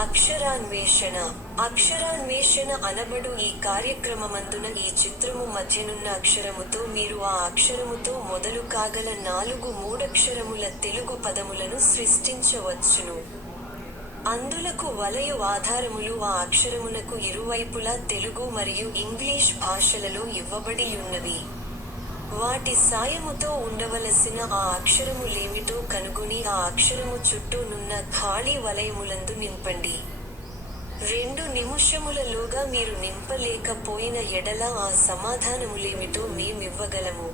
అక్షరాన్వేషణ. అక్షరాన్వేషణ అనబడు ఈ కార్యక్రమమందున ఈ చిత్రము మధ్యనున్న అక్షరముతో మీరు ఆ అక్షరముతో మొదలు కాగల 4 మూడక్షరముల తెలుగు పదములను సృష్టించవచ్చును. అందులకు వలయు ఆధారములు ఆ అక్షరమునకు ఇరువైపులా తెలుగు మరియు ఇంగ్లీష్ భాషలలో ఇవ్వబడియున్నవి. వాటి సాయముతో ఉండవలసిన ఆ అక్షరములేమిటో కనుగొని ఆ అక్షరము చుట్టూ నున్న ఖాళీ వలయములందు నింపండి. 2 నిముషములలోగా మీరు నింపలేక పోయిన ఎడల ఆ సమాధానములేమిటో మేమివ్వగలము.